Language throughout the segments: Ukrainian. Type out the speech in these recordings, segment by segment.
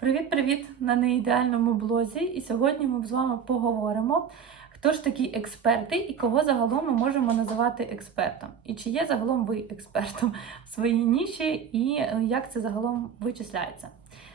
Привіт-привіт на неідеальному блозі. І сьогодні ми з вами поговоримо, хто ж такі експерти і кого загалом ми можемо називати експертом. І чи є загалом ви експертом в своїй ніші, і е, як це загалом вичисляється.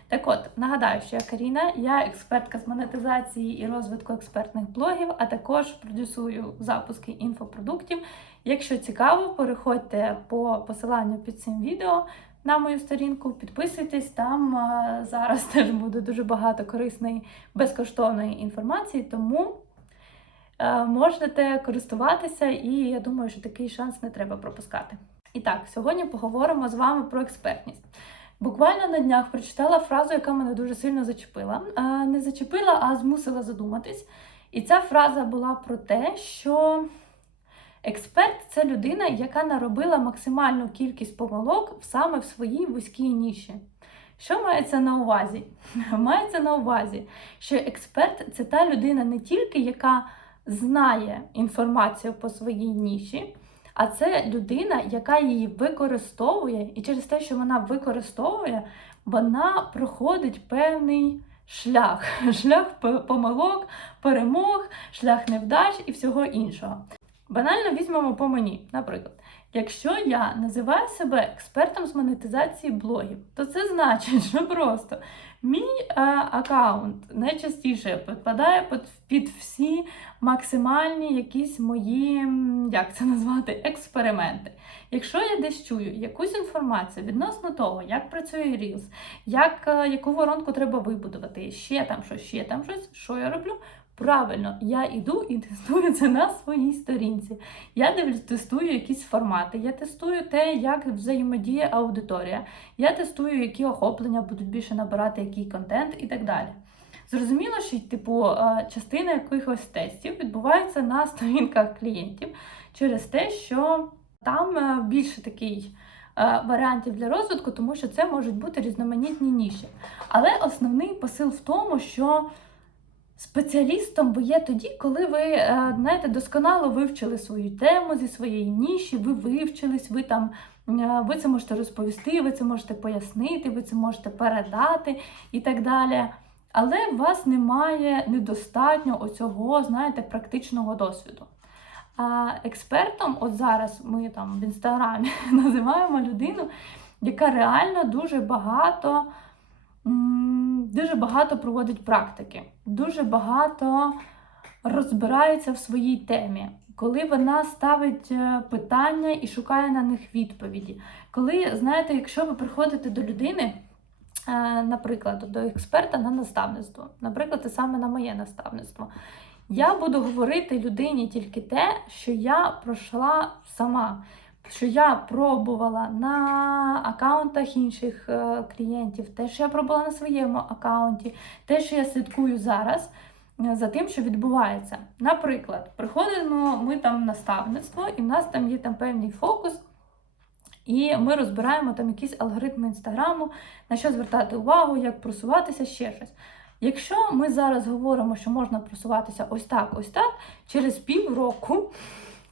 Так от, нагадаю, що я Каріна, я експертка з монетизації і розвитку експертних блогів, а також продюсую запуски інфопродуктів. Якщо цікаво, переходьте по посиланню під цим відео на мою сторінку, підписуйтесь, там е, зараз теж буде дуже багато корисної безкоштовної інформації, тому е, можете користуватися, і я думаю, що такий шанс не треба пропускати. І так, сьогодні поговоримо з вами про експертність. Буквально на днях прочитала фразу, яка мене дуже сильно зачепила. Е, Не зачепила, а змусила задуматись. І ця фраза була про те, що експерт це людина, яка наробила максимальну кількість помилок саме в своїй вузькій ніші. Що мається на увазі? Мається на увазі, що експерт це та людина не тільки, яка знає інформацію по своїй ніші, а це людина, яка її використовує, і через те, що вона використовує, вона проходить певний шлях, шлях помилок, перемог, шлях невдач і всього іншого. Банально візьмемо по мені, наприклад. Якщо я називаю себе експертом з монетизації блогів, то це значить, що просто мій е, аккаунт найчастіше підпадає під, під всі максимальні якісь мої, як це назвати, експерименти. Якщо я десь чую якусь інформацію відносно того, як працює Reels, як, е, яку воронку треба вибудувати, ще там щось, ще там щось, що я роблю? Правильно, я іду і тестую це на своїй сторінці. Я дивлюсь, тестую якісь формати, я тестую те, як взаємодіє аудиторія, я тестую, які охоплення будуть більше набирати, який контент і так далі. Зрозуміло, що типу е, частина якихось тестів відбувається на сторінках клієнтів через те, що там е, більше такий е, варіантів для розвитку, тому що це можуть бути різноманітні ніші. Але основний посил в тому, що Спеціалістом ви є тоді, коли ви е, знаєте, досконало вивчили свою тему зі своєї ніші, ви вивчились, ви там е, ви це можете розповісти, ви це можете пояснити, ви це можете передати і так далі. Але у вас немає недостатньо оцього, знаєте, практичного досвіду. А експертом, от зараз ми там в інстаграмі називаємо людину, яка реально дуже багато дуже багато проводить практики, дуже багато розбирається в своїй темі, коли вона ставить е, питання і шукає на них відповіді. Коли, знаєте, якщо ви приходите до людини, е, наприклад, до експерта на наставництво, наприклад, те саме на моє наставництво. Я буду говорити людині тільки те, що я пройшла сама що я пробувала на аккаунтах інших е, клієнтів, те, що я пробувала на своєму аккаунті, те, що я слідкую зараз е, за тим, що відбувається. Наприклад, приходимо ми там в наставництво, і в нас там є там певний фокус. І ми розбираємо там якісь алгоритми інстаграму, на що звертати увагу, як просуватися, ще щось. Якщо ми зараз говоримо, що можна просуватися ось так, ось так, через півроку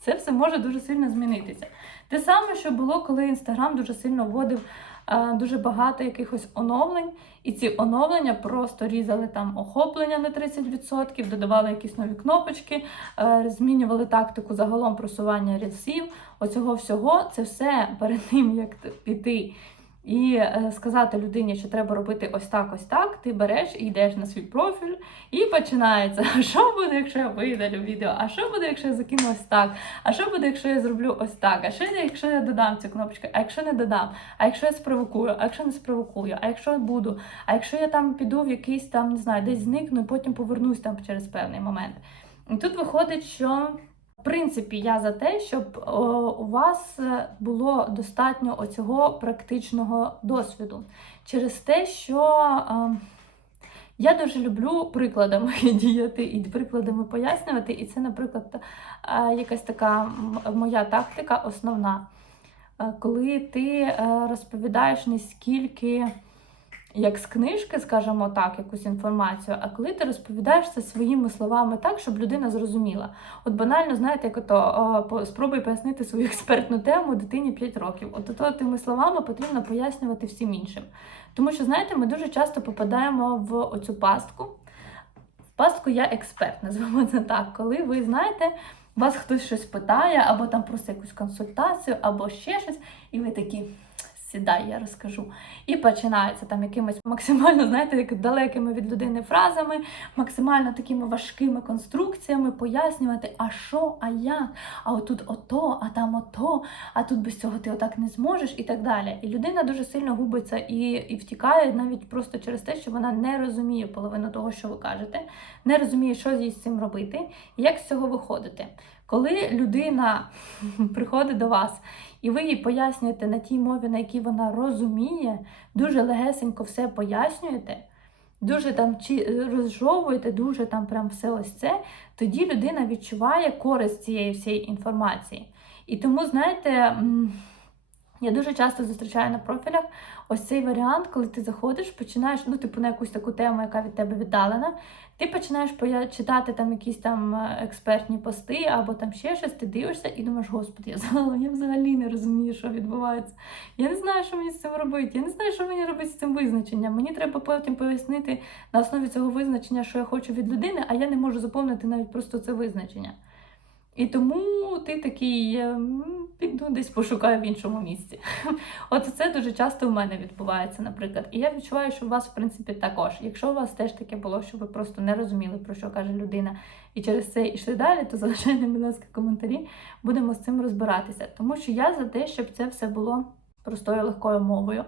це все може дуже сильно змінитися. Те саме, що було, коли Інстаграм дуже сильно вводив е, дуже багато якихось оновлень, і ці оновлення просто різали там охоплення на 30%, додавали якісь нові кнопочки, е, змінювали тактику загалом просування рілсів. Оцього всього це все перед тим, як піти і е, сказати людині, що треба робити ось так, ось так, ти береш і йдеш на свій профіль, і починається. А що буде, якщо я видалю відео? А що буде, якщо я закину ось так? А що буде, якщо я зроблю ось так? А що якщо я додам цю кнопочку? А якщо не додам? А якщо я спровокую? А якщо не спровокую? А якщо буду? А якщо я там піду в якийсь там, не знаю, десь зникну, і потім повернусь там через певний момент. І тут виходить, що. Принципі, я за те, щоб о, у вас е, було достатньо оцього практичного досвіду. Через те, що е, я дуже люблю прикладами діяти і прикладами пояснювати. І це, наприклад, е, якась така моя тактика основна. Е, коли ти е, розповідаєш не скільки як з книжки, скажімо так, якусь інформацію, а коли ти розповідаєш це своїми словами так, щоб людина зрозуміла. От банально, знаєте, як ото спробуй пояснити свою експертну тему дитині 5 років. От ото тими словами потрібно пояснювати всім іншим. Тому що, знаєте, ми дуже часто попадаємо в оцю пастку. В пастку я експерт, називаємо це так. Коли ви знаєте, вас хтось щось питає, або там просто якусь консультацію, або ще щось, і ви такі. Сідай, я розкажу. І починається там якимось максимально, знаєте, як далекими від людини фразами, максимально такими важкими конструкціями пояснювати, а що, а як, а отут ото, а там ото, а тут без цього ти отак не зможеш, і так далі. І людина дуже сильно губиться і, і втікає навіть просто через те, що вона не розуміє половину того, що ви кажете, не розуміє, що їй з цим робити, як з цього виходити. Коли людина приходить до вас і ви їй пояснюєте на тій мові, на якій вона розуміє, дуже легесенько все пояснюєте, дуже там чи розжовуєте, дуже там прям все ось це, тоді людина відчуває користь цієї всієї інформації. І тому, знаєте, я дуже часто зустрічаю на профілях ось цей варіант, коли ти заходиш, починаєш, ну, типу, на якусь таку тему, яка від тебе віддалена, ти починаєш читати там якісь там е, експертні пости або там ще щось, ти дивишся і думаєш, господи, я взагалі не розумію, що відбувається. Я не знаю, що мені з цим робити. Я не знаю, що мені робити з цим визначенням. Мені треба потім пояснити на основі цього визначення, що я хочу від людини, а я не можу заповнити навіть просто це визначення. І тому ти такий піду десь пошукаю в іншому місці. От це дуже часто в мене відбувається, наприклад. І я відчуваю, що у вас, в принципі, також. Якщо у вас теж таке було, що ви просто не розуміли, про що каже людина, і через це йшли далі, то залишайте, будь ласка, коментарі, будемо з цим розбиратися. Тому що я за те, щоб це все було простою легкою мовою,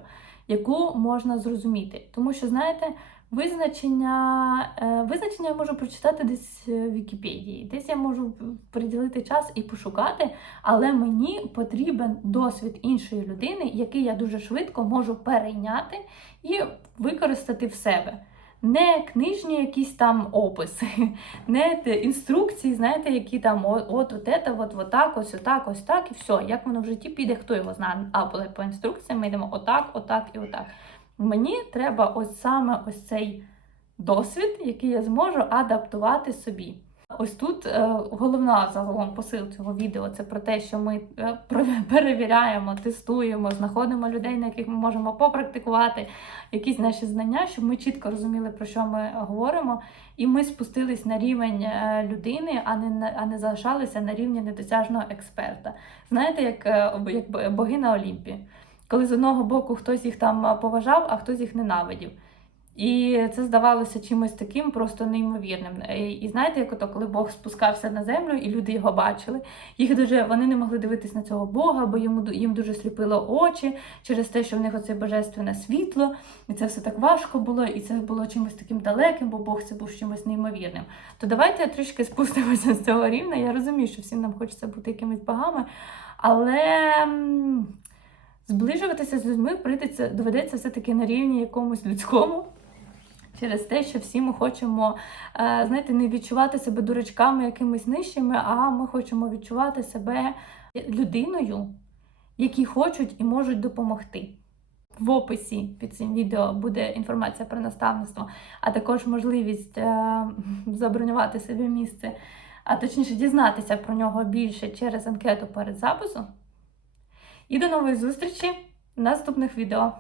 яку можна зрозуміти. Тому що, знаєте, Визначення, е, визначення я можу прочитати десь в Вікіпедії, десь я можу приділити час і пошукати, але мені потрібен досвід іншої людини, який я дуже швидко можу перейняти і використати в себе. Не книжні якісь там описи, не інструкції, знаєте, які там от, от, это, от, от ось отак, ось так, і все. Як воно в житті піде, хто його знає. А по інструкціям ми йдемо отак, отак і отак. Мені треба ось саме ось цей досвід, який я зможу адаптувати собі. Ось тут е, головна загалом посил цього відео це про те, що ми е, перевіряємо, тестуємо, знаходимо людей, на яких ми можемо попрактикувати якісь наші знання, щоб ми чітко розуміли, про що ми говоримо, і ми спустились на рівень е, людини, а не а не залишалися на рівні недосяжного експерта. Знаєте, як, як бо- боги на Олімпі коли з одного боку хтось їх там поважав, а хтось їх ненавидів. І це здавалося чимось таким просто неймовірним. І, і знаєте, як ото, коли Бог спускався на землю, і люди його бачили, їх дуже вони не могли дивитись на цього Бога, бо йому їм дуже сліпило очі через те, що в них оце божественне світло, і це все так важко було, і це було чимось таким далеким, бо Бог це був чимось неймовірним. То давайте трішки спустимося з цього рівня. Я розумію, що всім нам хочеться бути якимись богами, але. Зближуватися з людьми прийдеться, доведеться все-таки на рівні якомусь людському. Через те, що всі ми хочемо, е, знаєте, не відчувати себе дурачками якимись нижчими, а ми хочемо відчувати себе людиною, які хочуть і можуть допомогти. В описі під цим відео буде інформація про наставництво, а також можливість е, забронювати собі місце, а точніше дізнатися про нього більше через анкету перед записом. І до нової зустрічі в наступних відео.